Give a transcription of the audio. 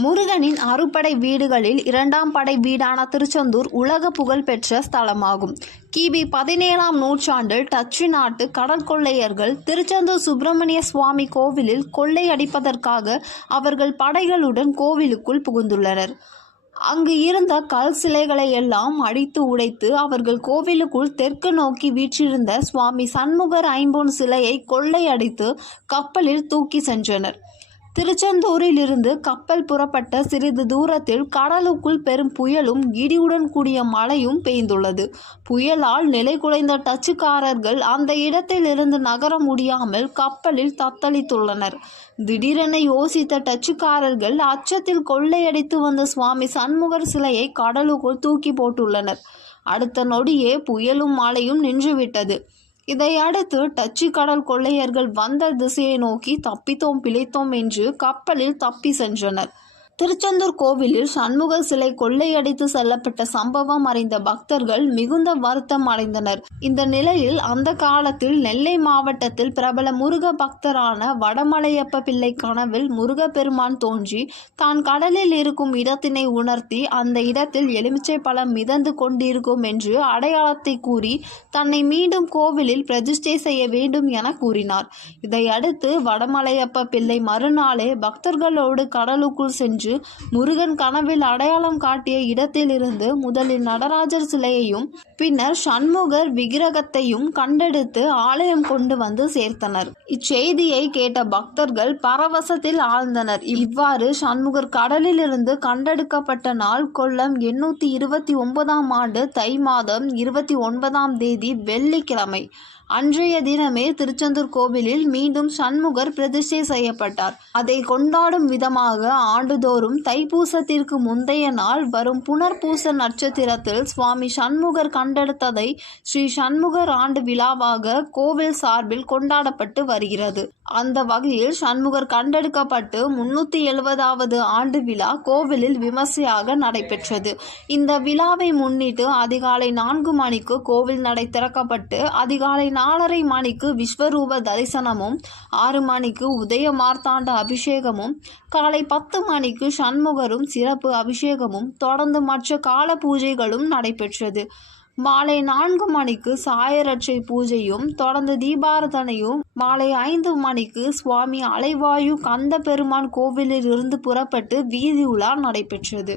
முருகனின் அறுபடை வீடுகளில் இரண்டாம் படை வீடான திருச்செந்தூர் உலக புகழ் பெற்ற ஸ்தலமாகும். கிபி பதினேழாம் நூற்றாண்டில் டச்சு நாட்டு கடற்கொள்ளையர்கள் திருச்செந்தூர் சுப்பிரமணிய சுவாமி கோவிலில் கொள்ளையடிப்பதற்காக அவர்கள் படைகளுடன் கோவிலுக்குள் புகுந்துள்ளனர். அங்கு இருந்த கல் சிலைகளை எல்லாம் அடித்து உடைத்து அவர்கள் கோவிலுக்குள் தெற்கு நோக்கி வீற்றிருந்த சுவாமி சண்முகர் ஐம்பொன் சிலையை கொள்ளையடித்து கப்பலில் தூக்கி சென்றனர். திருச்செந்தூரிலிருந்து கப்பல் புறப்பட்ட சிறிது தூரத்தில் கடலுக்குள் பெரும் புயலும் இடியுடன் கூடிய மழையும் பெய்துள்ளது. புயலால் நிலை குலைந்த டச்சுக்காரர்கள் அந்த இடத்திலிருந்து நகர முடியாமல் கப்பலில் தத்தளித்துள்ளனர். திடீரென யோசித்த டச்சுக்காரர்கள் அச்சத்தில் கொள்ளையடித்து வந்த சுவாமி சண்முகர் சிலையை கடலுக்குள் தூக்கி போட்டுள்ளனர். அடுத்த நொடியே புயலும் மழையும் நின்றுவிட்டது. இதையடுத்து டச்சு கடல் கொள்ளையர்கள் வந்த திசையை நோக்கி தப்பித்தோம் பிழைத்தோம் என்று கப்பலில் தப்பி சென்றனர். திருச்செந்தூர் கோவிலில் சண்முக சிலை கொள்ளையடித்து செல்லப்பட்ட சம்பவம் அறிந்த பக்தர்கள் மிகுந்த வருத்தம் அடைந்தனர். இந்த நிலையில் அந்த காலத்தில் நெல்லை மாவட்டத்தில் பிரபல முருக பக்தரான வடமலையப்ப பிள்ளை கனவில் முருகப்பெருமான் தோன்றி தான் கடலில் இருக்கும் இடத்தினை உணர்த்தி அந்த இடத்தில் எலுமிச்சை பழம் மிதந்து கொண்டிருக்கும் என்று அடையாளத்தை கூறி தன்னை மீண்டும் கோவிலில் பிரதிஷ்டை செய்ய வேண்டும் என கூறினார். இதையடுத்து வடமலையப்ப பிள்ளை மறுநாளே பக்தர்களோடு கடலுக்குள் சென்று முருகன் கனவில் அடையாளம் காட்டிய இடத்திலிருந்து முதலில் நடராஜர் சிலையையும் பின்னர் சண்முகர் விக்கிரகத்தையும் கண்டெடுத்து ஆலயம் கொண்டு வந்து சேர்த்தனர். இச்செய்தியை கேட்ட பக்தர்கள் பரவசத்தில் ஆழ்ந்தனர். இவ்வாறு சண்முகர் கடலிலிருந்து கண்டெடுக்கப்பட்ட நாள் கொல்லம் எண்ணூத்தி இருபத்தி ஒன்பதாம் ஆண்டு தை மாதம் இருபத்தி ஒன்பதாம் தேதி வெள்ளிக்கிழமை. அன்றைய தினமே திருச்செந்தூர் கோவிலில் மீண்டும் சண்முகர் பிரதிஷ்டை செய்யப்பட்டார். அதை கொண்டாடும் விதமாக ஆண்டுதோறும் தைப்பூசத்திற்கு முந்தைய நாள் வரும் புனர்பூச நட்சத்திரத்தில் சுவாமி சண்முகர் கண்டெடுத்ததை ஸ்ரீ சண்முகர் ஆண்டு விழாவாக கோவில் சார்பில் கொண்டாடப்பட்டு வருகிறது. அந்த வகையில் சண்முகர் கண்டெடுக்கப்பட்டு முன்னூத்தி எழுபதாவது ஆண்டு விழா கோவிலில் விமர்சையாக நடைபெற்றது. இந்த விழாவை முன்னிட்டு அதிகாலை நான்கு மணிக்கு கோவில் நடை திறக்கப்பட்டு அதிகாலை நாலரை மணிக்கு விஸ்வரூப தரிசனமும் ஆறு மணிக்கு உதய மார்த்தாண்ட அபிஷேகமும் காலை பத்து மணிக்கு சண்முகரும் சிறப்பு அபிஷேகமும் தொடர்ந்து மற்ற கால பூஜைகளும் நடைபெற்றது. மாலை நான்கு மணிக்கு சாயரட்சை பூஜையும் தொடர்ந்து தீபாரதனையும் மாலை ஐந்து மணிக்கு சுவாமி அலைவாயு கந்த பெருமான் கோவிலில் இருந்து புறப்பட்டு வீதி உலா நடைபெற்றது.